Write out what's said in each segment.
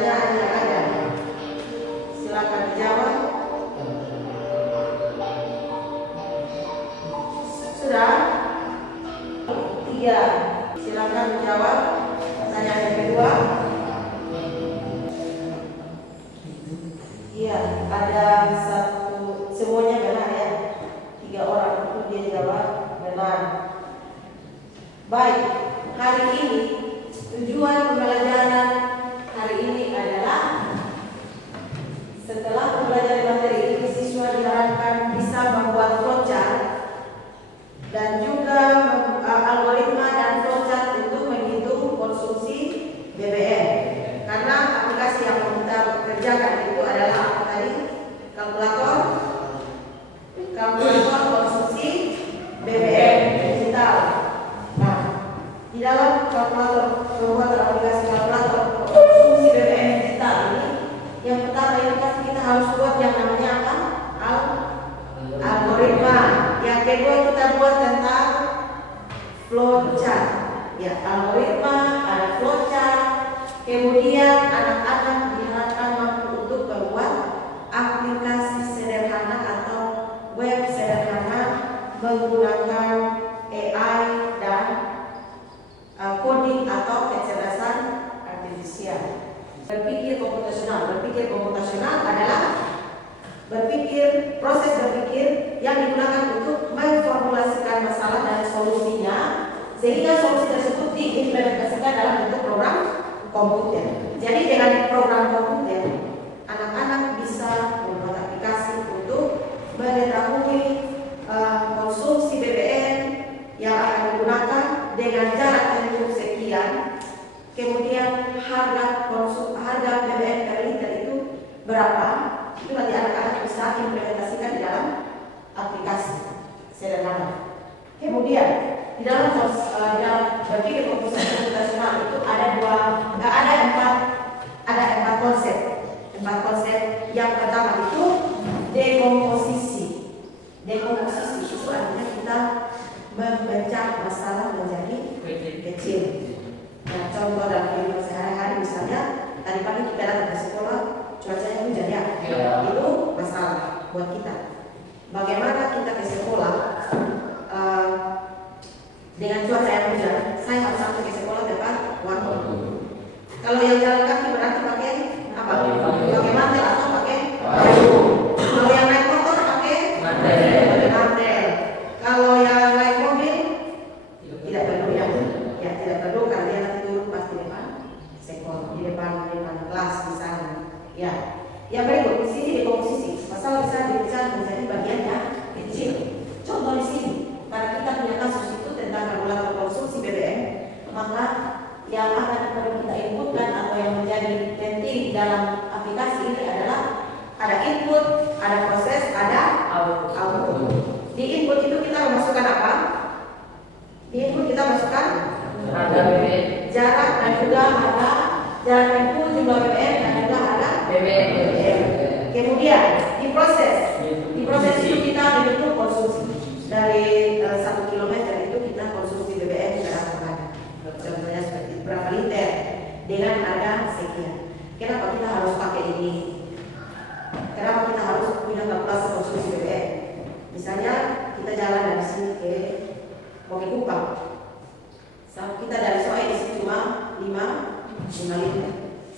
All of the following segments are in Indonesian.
pertanyaan yang ada. Silakan dijawab. Sudah? Iya. Silakan menjawab. Pertanyaan yang kedua. Iya, ada satu, semuanya benar ya. 3 orang itu dia jawab benar. Baik, hari ini tujuan pembelajaran hari ini adalah setelah mempelajari materi ini, siswa diharapkan bisa membuat flowchart dan juga algoritma dan flowchart untuk menghitung konsumsi BBM. Karena aplikasi yang mau kita kerjakan itu adalah apa tadi? Kalkulator konsumsi BBM digital. Nah, di dalam kalkulator pembuatan aplikasi kalkulator konsumsi BBM digital ini, yang pertama itu pasti kita harus buat yang namanya apa? Algoritma. Yang kedua kita buat tentang flowchart. Ya, algoritma, ada flowchart. Kemudian anak-anak diharapkan mampu untuk membuat aplikasi sederhana atau web sederhana menggunakan AI dan coding atau kecerdasan artifisial. Berpikir komputasional adalah proses berpikir yang digunakan untuk memformulasikan masalah dan solusinya sehingga solusi tersebut diimplementasikan dalam bentuk program komputer. Jadi dengan program komputer, anak-anak bisa membuat aplikasi untuk mengetahui konsumsi BBM yang akan digunakan dengan jarak tempuh sekian. Kemudian harga BBM per liter itu berapa? Itu nanti anak-anak bisa implementasikan di dalam aplikasi sederhana. Kemudian di dalam berpikir komputasional itu ada empat konsep. Yang pertama itu dekomposisi. Dekomposisi itu artinya kita memecah masalah menjadi kecil. Nah, contoh dalam kehidupan sehari-hari misalnya tadi pagi kita datang ke sekolah, cuacanya hujan ya, itu masalah buat kita. Bagaimana kita ke sekolah dengan cuaca yang hujan? Saya harus sampai ke sekolah tepat waktu. Kalau yang jalan kaki berarti pakai apa? Pakai mantel atau pakai baju. Kalau yang naik motor pakai mantel. Kalau yang naik mobil tidak perlu ya. Ya tidak perlu karena dia nanti turun pas di depan sekolah, di depan kelas misalnya. Ya. Yang berikut di sini dekomposisi. Masalah bisa dipecah menjadi bagian yang kecil. Contoh di sini, karena kita punya kasus itu tentang kalkulator konsumsi BBM, maka yang akan perlu kita inputkan atau yang menjadi penting dalam aplikasi ini adalah ada input, ada proses, ada output. Di input itu kita memasukkan apa? Di input kita masukkan jarak dan juga harga, jarak tempuh, jumlah BBM dan juga harga BBM. Kemudian di proses itu kita menghitung konsumsi dari 1 kilometer itu kita konsumsi BBM berapa banyak. Contohnya seperti berapa liter dengan harga sekian. Kenapa kita harus pakai ini? Kenapa kita harus punya kalkulasi konsumsi BBM? Misalnya kita jalan dari sini ke Bukit Kupang. Kita dari Soe di sini cuma 5 liter.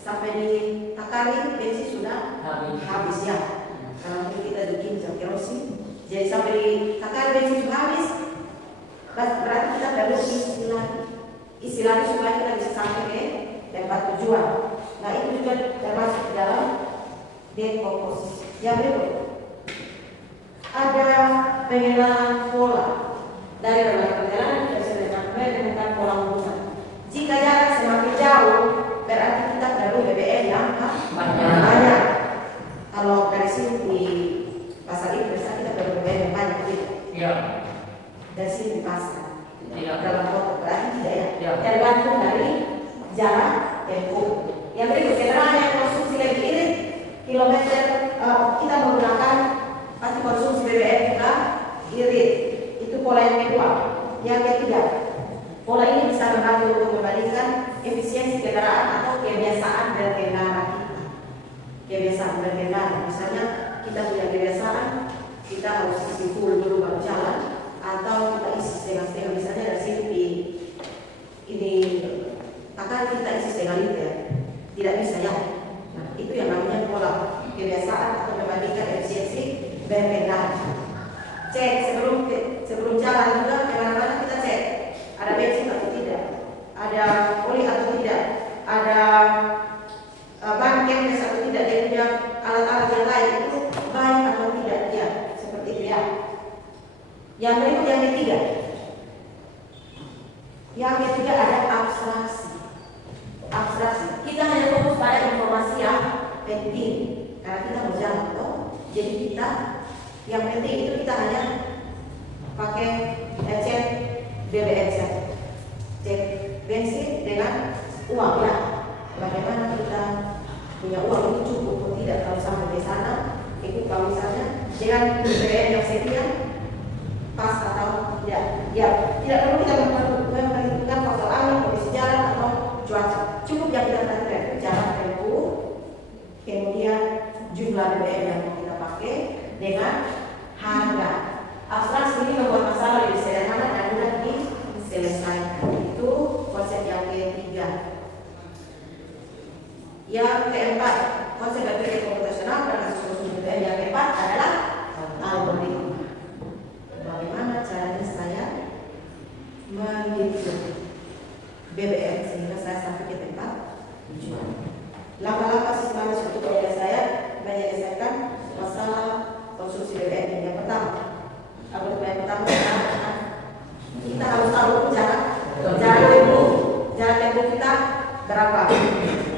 Sampai di Takari bensin sudah habis ya. Karena mungkin kita bikin kerosin. Jadi sampai di Takari bensin sudah habis. Berarti kita perlu isi lagi supaya kita bisa sampai ke tempat tujuan. Nah itu juga termasuk dalam dekomposisi. Yang berikut ada pengenalan pola dari rangkaian perjalanan kita bisa menemukan pola urusan. Jika jarak semakin jauh berarti kita perlu BBM yang banyak. Kalau dari sini di pasar ini biasa kita perlu BBM yang banyak gitu. Iya. Dari sini di pasar. Dalam foto berarti tidak ya. Tergantung dari jarak tempuh. Yang berikut kendaraan yang konsumsi lebih irit kilometer kita menggunakan pasti konsumsi BBM juga irit. Itu pola yang kedua. kebiasaan berkendara. Misalnya kita punya kebiasaan kita harus isi full dulu baru jalan, atau kita isi setengah-setengah. Misalnya dari sini ini akan kita isi setengah liter, tidak bisa ya. Nah, itu yang namanya pola kebiasaan atau membandingkan efisiensi berkendara. Cek sebelum jalan juga kemana-mana kita cek ada bensin atau tidak, ada oli atau tidak, ada ban kempes atau tidak, dia punya alat-alat yang lain itu baik atau tidak, ya seperti itu ya. Yang berikut yang ketiga. Yang ketiga ada abstraksi. Abstraksi. Kita hanya fokus pada informasi yang penting karena kita mau jalan toh. Jadi kita yang penting itu kita hanya pakai cek BBM saja. Cek bensin dengan uang ya. Bagaimana kita punya uang itu cukup atau tidak kalau sampai di sana. Itu kalau misalnya dengan BBM yang sekian pas atau tidak. Ya, tidak perlu kita memperhitungkan faktor angin, kondisi jalan atau cuaca. Cukup yang kita perhatikan jarak tempuh, kemudian jumlah BBM yang mau kita pakai dengan harga. Abstraksi ini membuat masalah lebih sederhana dan mudah diselesaikan. Itu konsep yang ketiga. Yang keempat, konsep berpikir komputasional dan solusi BBM. Yang keempat adalah algoritma. Bagaimana caranya saya menghitung BBM sehingga saya sampai ke tempat tujuan. Langkah-langkah sistematis untuk saya menyelesaikan masalah konsumsi BBM ini. Yang pertama, kita harus tahu jarak tempuh kita berapa.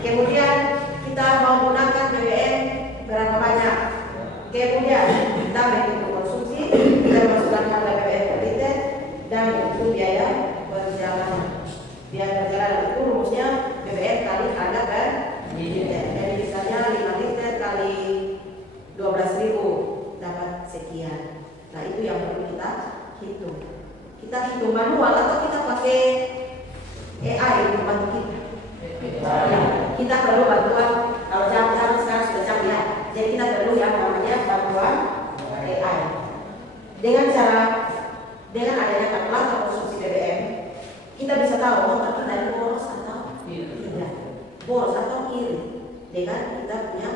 Kemudian kita menggunakan BBM berapa banyak. Kemudian kita menghitung konsumsi, kita masukkan harga BBM per liter dan itu biaya perjalanan. Biaya perjalanan itu rumusnya BBM kali harga per liter. Jadi misalnya 5 liter kali 12.000 dapat sekian. Nah itu yang perlu kita hitung. Kita hitung manual atau kita pakai AI untuk bantu kita. Ya, kita perlu bantuan. Kalau jam sekarang sudah jam ya. Jadi kita perlu yang namanya bantuan AI. Dengan adanya kalkulator konsumsi BBM, kita bisa tahu motor kita ini boros atau tidak, boros atau iri. Dengan kita punya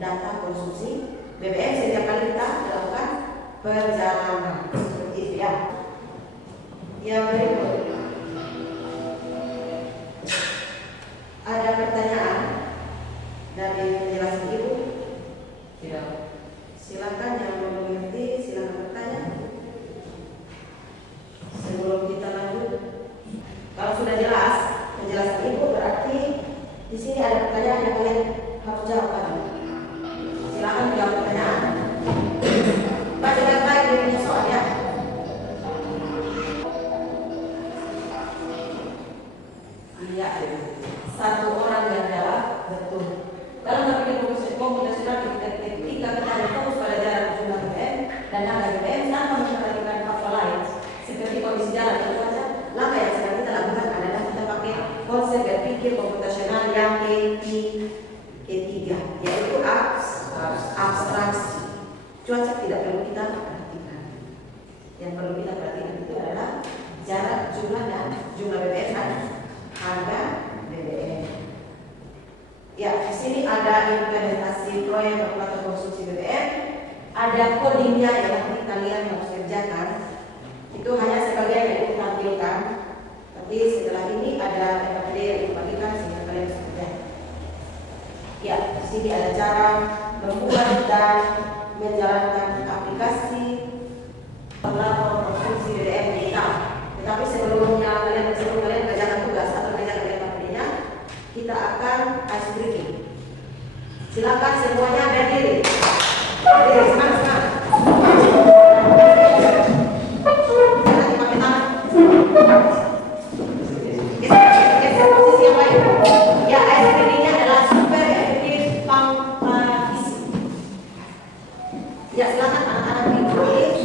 data konsumsi BBM setiap kali kita melakukan perjalanan seperti itu ya. Yang berikut ada pertanyaan dari penjelasan ibu? Tidak. Silakan yang mau mengerti silakan bertanya. Sebelum kita lanjut, kalau sudah jelas penjelasan ibu berarti di sini ada pertanyaan yang kalian harus jawab. Silakan jawab pertanyaan. Baca baik-baik ini soalnya. Iya, satu orang yang jawab betul. Dalam berpikir komputasional ketika kita fokus pada jarak jumlah BBM dan harga BBM tanpa memperhatikan faktor lain seperti kondisi jalan dan cuaca, langkah yang sedang kita lakukan adalah kita pakai konsep berpikir komputasional yang ketiga, yaitu abstraksi. Cuaca tidak perlu kita perhatikan. Yang perlu kita perhatikan itu adalah jarak, jumlah dan jumlah BBM dan harga BBM. Ya, di sini ada implementasi proyek kalkulator konsumsi BBM, ada codingnya yang nanti kalian harus kerjakan. Itu hanya sebagian yang kita tampilkan. Tapi setelah ini ada PPT yang dibagikan sehingga kalian bisa kerjakan. Ya, di sini ada cara membuat dan menjalankan aplikasi kalkulator konsumsi BBM kita. Tetapi sebelum kalian kerjakan tugas atau kerjakan PPT-nya, kita akan ice breaking. Silakan semuanya berdiri. Berdiri, semangat. Jangan dipakai tangan. Geser posisi yang lain. Ya, ice breaking-nya adalah super efektif kompetisi. Ya, silakan anak-anak berdiri.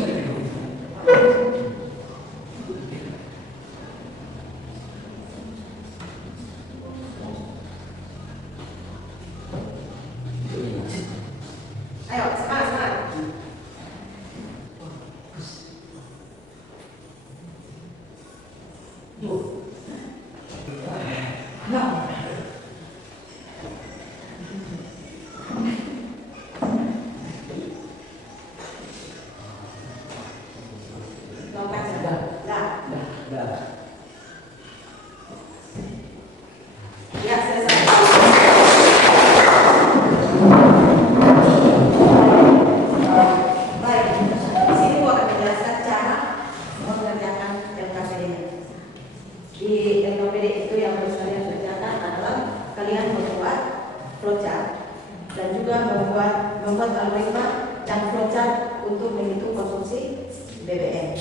flowchart dan juga membuat algoritma dan flowchart untuk menghitung konsumsi BBM.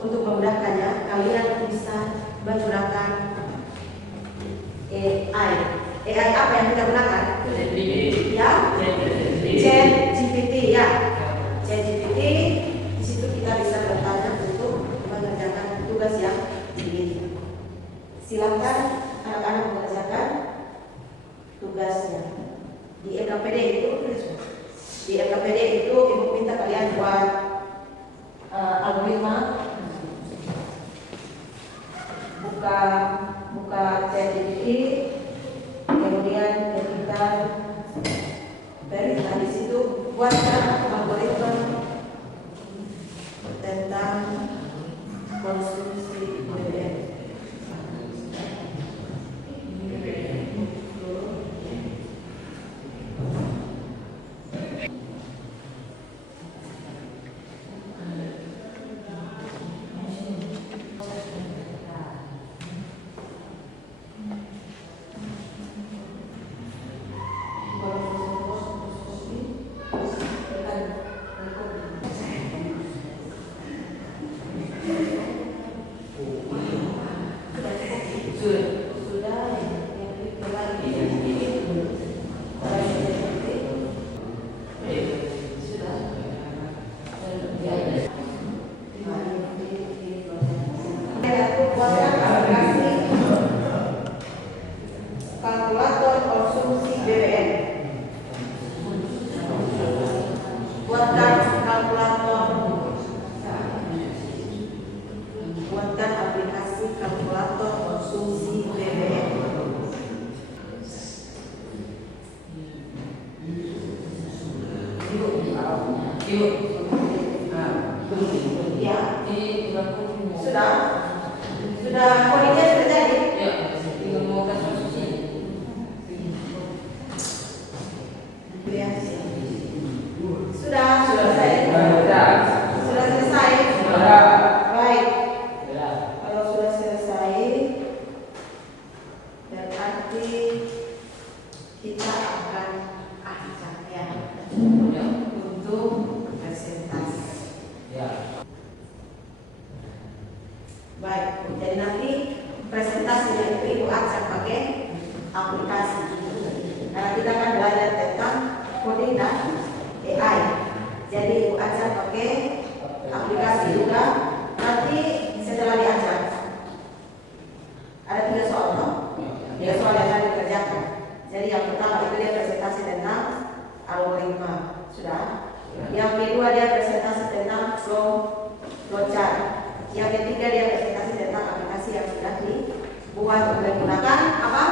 Untuk memudahkannya, kalian bisa menggunakan AI. AI apa yang kita gunakan? Ya, ChatGPT ya. ChatGPT, di situ kita bisa bertanya untuk mengerjakan tugas yang dipilih. Silakan anak-anak mengerjakan tugasnya. Di LKPD itu ibu minta kalian buat algoritma. Buka ChatGPT, kemudian kita beri di situ buatkan algoritma tentang konsumsi BBM. Kalkulator konsumsi BBM. Buatkan aplikasi kalkulator konsumsi BBM. Ya. Sudah kodenya sudah jadi? Ya. Tinggal mau kasih konsumsi. Sudah selesai. Sudah selesai. Baik. Kalau sudah selesai, berarti kita akan ajak ya untuk presentasi. Baik. Jadi nanti presentasinya itu ibu ajak pakai aplikasi. Karena kita akan belajar tentang coding dan AI. Jadi ibu ajak pakai aplikasi juga. Nanti setelah diajar ada 3 soal, no? 3 soal yang akan dikerjakan. Jadi yang pertama itu dia presentasi tentang algoritma, sudah. Yang kedua dia presentasi tentang flowchart. Yang ketiga dia presentasi tentang aplikasi yang sudah dibuat menggunakan apa?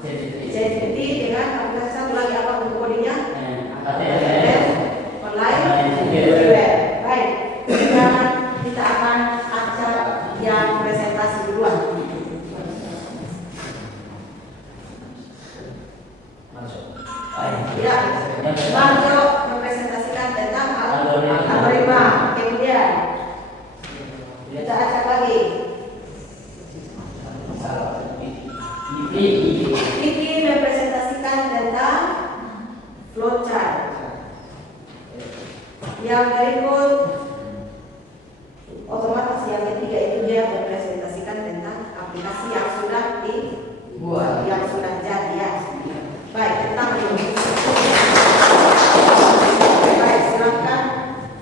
ChatGPT dengan aplikasi satu lagi apa untuk kodenya? Online web. Baik. Sekarang kita akan ajak yang presentasi duluan. Ya, Marjo mempresentasikan tentang algoritma. Kemudian kita ajak lagi Vicky mempresentasikan tentang flowchart. Yang berikut otomatis yang ketiga itu dia mempresentasikan tentang aplikasi yang sudah dibuat, yang sudah jadi ya. Baik, tentang dulu. Baik, silakan.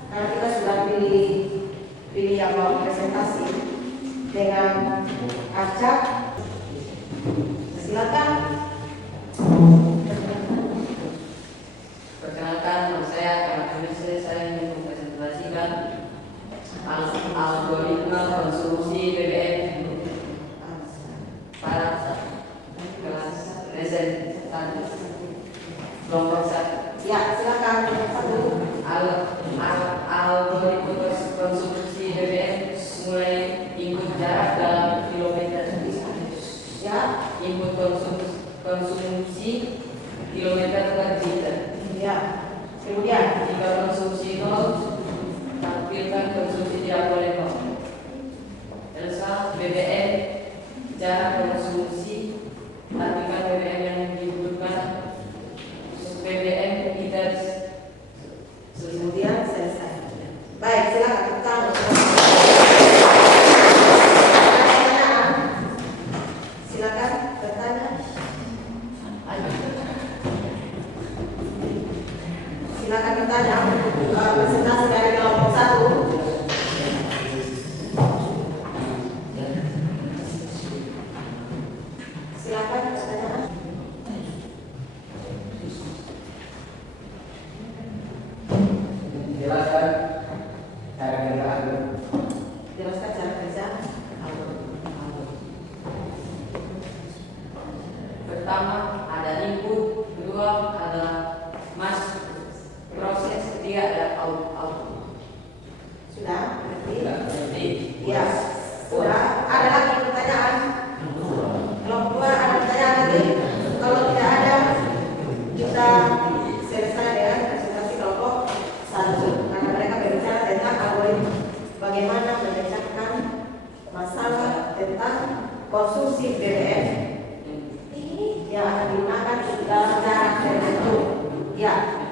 Karena kita sudah pilih yang mau presentasi dengan acak. Silakan. Perkenalkan, nama saya Karena saya ingin mempresentasikan algoritma konsumsi BBM pada kelas presentasi kelompok 1. Ya, silakan. Algoritma konsumsi BBM mulai input jarak dalam kilometer. Ya, Input konsumsi kilometer per liter. ya. Kemudian Jika konsumsi 0, tampilkan konsumsi tidak boleh 0. Elsa BBM jarak konsumsi, tampilkan BBM yang dibutuhkan Silakan ditanya presentasi dari kelompok 1. Silakan pertanyaan. Jelaskan cara kerja alur. Jelaskan cara kerja alur. Pertama ada input, kedua ada masuk proses, ketiga ada output. Sudah? Berarti? Jadi Ya. Sudah. Ada lagi pertanyaan? Kelompok 2 ada pertanyaan lagi? Kalau tidak ada, kita selesai dengan presentasi kelompok 1. Karena mereka berbicara tentang algoritma. Bagaimana memecahkan masalah tentang konsumsi BBM yang akan digunakan dalam cara tertentu. Ya.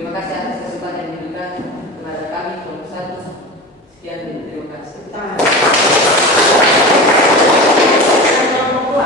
terima kasih atas kesempatan yang diberikan kepada kami kelompok 1. Sekian dan terima kasih. Kelompok 2.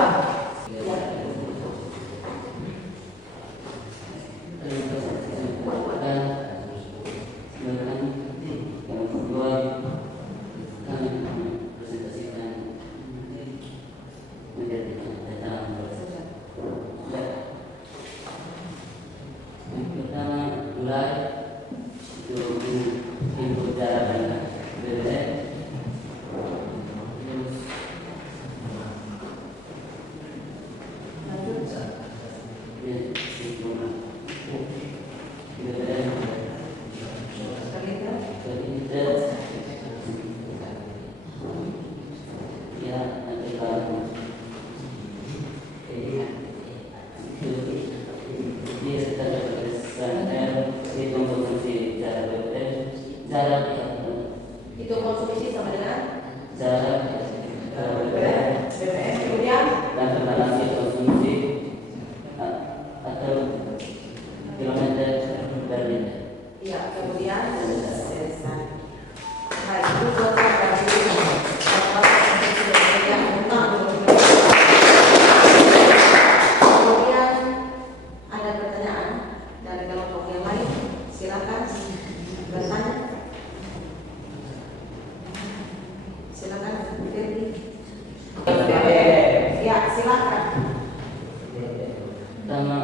Itu konsumsi sama dengan BBM. Kemudian dan relasi konsumsi atau kilometer per liter. ya, kemudian selesai. Baik, itu total dari yang tentang kemudian ada pertanyaan dari kelompok yang lain. Silakan bertanya. Silakan, Ferdi. Ya, silakan. Pertama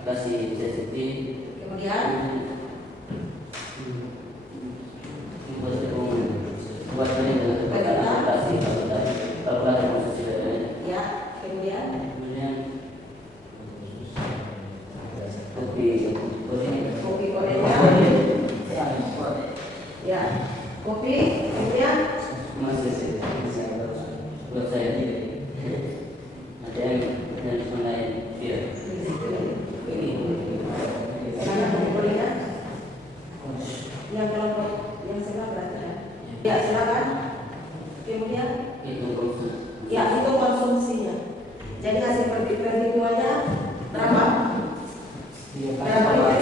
kasih safety. Kemudian buat aplikasi kalkulator konsumsi BBM. ya, kemudian Kemudian kopi kodenya. Ya, kopi, kemudian masih buat saya ada yang lain ya. mana kodenya? Yang kelompok yang sebelah berarti ya. Ya, silakan. Kemudian Itu konsumsi. ya, itu konsumsinya. Jadi hasil perhitungannya berapa? Berapa liter?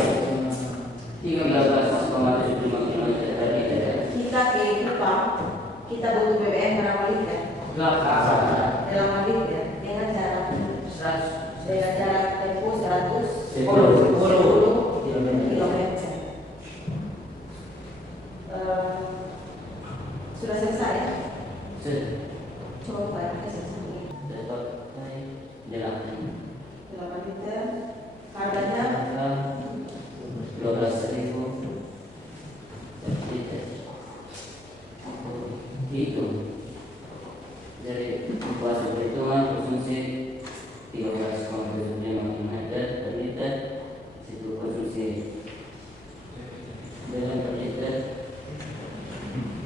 13,75 km per liter. Kita ke Kupang, kita butuh BBM berapa liter? 8 liter dengan cara tempuh 110 kilometer. Sudah selesai ya? Coba bayangkan selesai. 8 liter. Harganya 12.000 per liter. Itu dari kuasa perhitungan konsumsi 13,75 km per liter. Situ konsumsi BBM per liter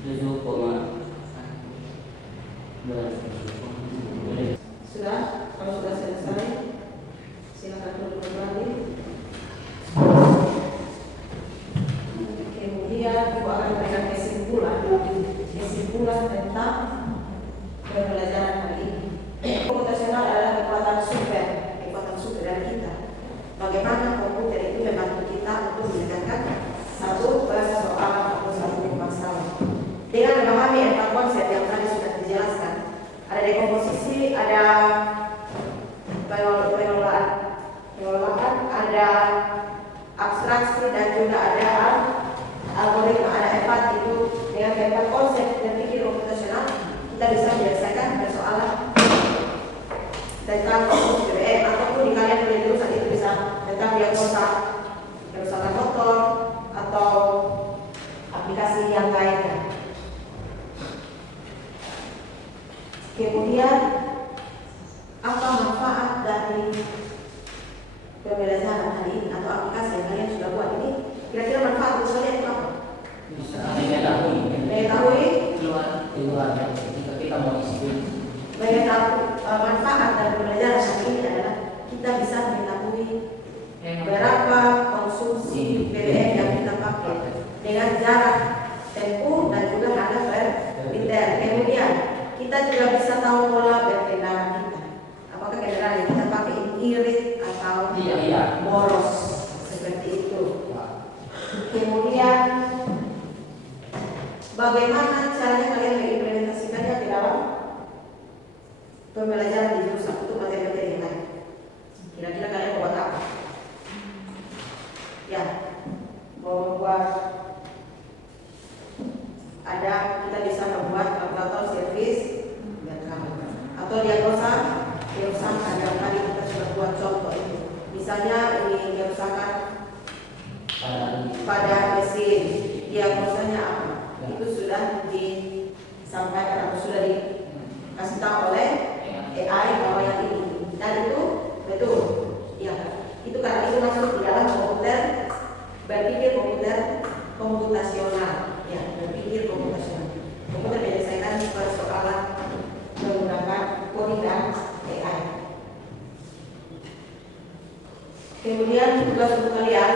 7,2. sudah. Kalau sudah selesai, silakan duduk kembali. Kemudian ibu akan memberikan kesimpulan tentang pembelajaran hari ini. Komputasional adalah kekuatan super dari kita. Bagaimana komputer itu membantu kita untuk menyelesaikan satu persoalan atau satu masalah. Dengan memahami 4 konsep yang tadi sudah dijelaskan, ada dekomposisi, ada pengelolaan, ada abstraksi dan juga ada algoritma, ada 4 itu. Dengan 4 konsep dan pikir komputasional kita bisa menyelesaikan persoalan tentang konstruksi BBM, ataupun di kalian punya jurusan itu bisa tentang diagnosa kerusakan motor atau aplikasi yang lainnya. Kemudian apa manfaat dari pembelajaran hari ini atau aplikasi yang kalian sudah buat ini? Kira-kira manfaat untuk kalian itu apa? Bisa Mengetahui keluar ketika kita mau isi. manfaat dari pembelajaran hari ini adalah kita bisa mengetahui berapa konsumsi BBM yang kita pakai dengan jarak tempuh dan juga harga per liter. Kemudian kita juga bisa tahu pola berkendara kita. Apakah kendaraan yang kita pakai ini irit atau boros seperti itu. Kemudian bagaimana caranya kalian mengimplementasikannya di dalam pembelajaran di jurusan untuk materi-materi yang lain? Kira-kira kalian buat apa? Ya, mau membuat kita bisa membuat kalkulator servis atau diagnosa kerusakan yang tadi kita sudah buat contoh itu. Misalnya ini kerusakan pada mesin, diagnosanya apa? Itu sudah disampaikan atau sudah dikasih tahu oleh AI bahwa yang ini, dan itu betul. Ya, itu karena itu masuk di dalam komputer, berpikir komputer komputasional. Ya, berpikir komputasional. Komputer menyelesaikan persoalan menggunakan coding dan AI. Kemudian tugas untuk kalian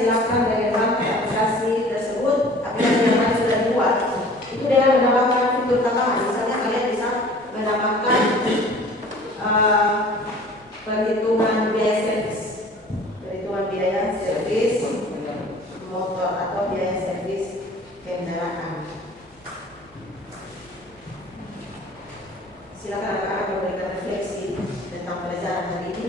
silakan bagaimana aplikasi tersebut, aplikasi yang tadi sudah dibuat itu dengan menambahkan fitur tambahan. Misalnya kalian bisa menambahkan perhitungan biaya servis motor atau biaya servis kendaraan. Silakan anak-anak memberikan refleksi tentang pelajaran hari ini.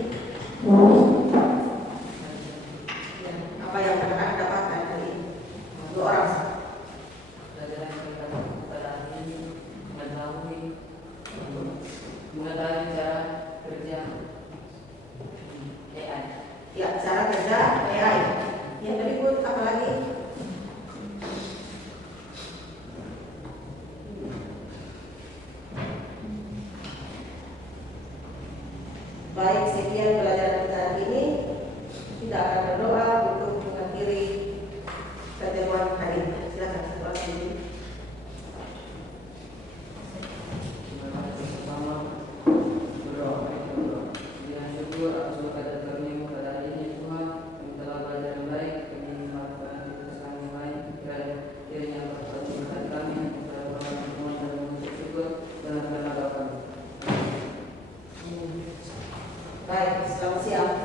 Ya, apa yang anak-anak dapatkan hari ini? 2 orang. Pelajaran yang kita pada ini mengetahui cara kerja AI. Ya, cara kerja AI. Yang berikut apa lagi? Baik, sekian pelajaran kita hari ini. Kita akan berdoa untuk mengakhiri pertemuan hari ini. Silakan proses. Terima kasih bersama berdoa. Dengan syukur atas berkat dan karunia-Mu pada hari ini Tuhan, kami telah belajar yang baik, kami melakukan aktivitas kami yang lain, kiranya berkat berkat kami, kita berdoa semua dan mengucap syukur dalam nama Bapa. Baik, selamat siang.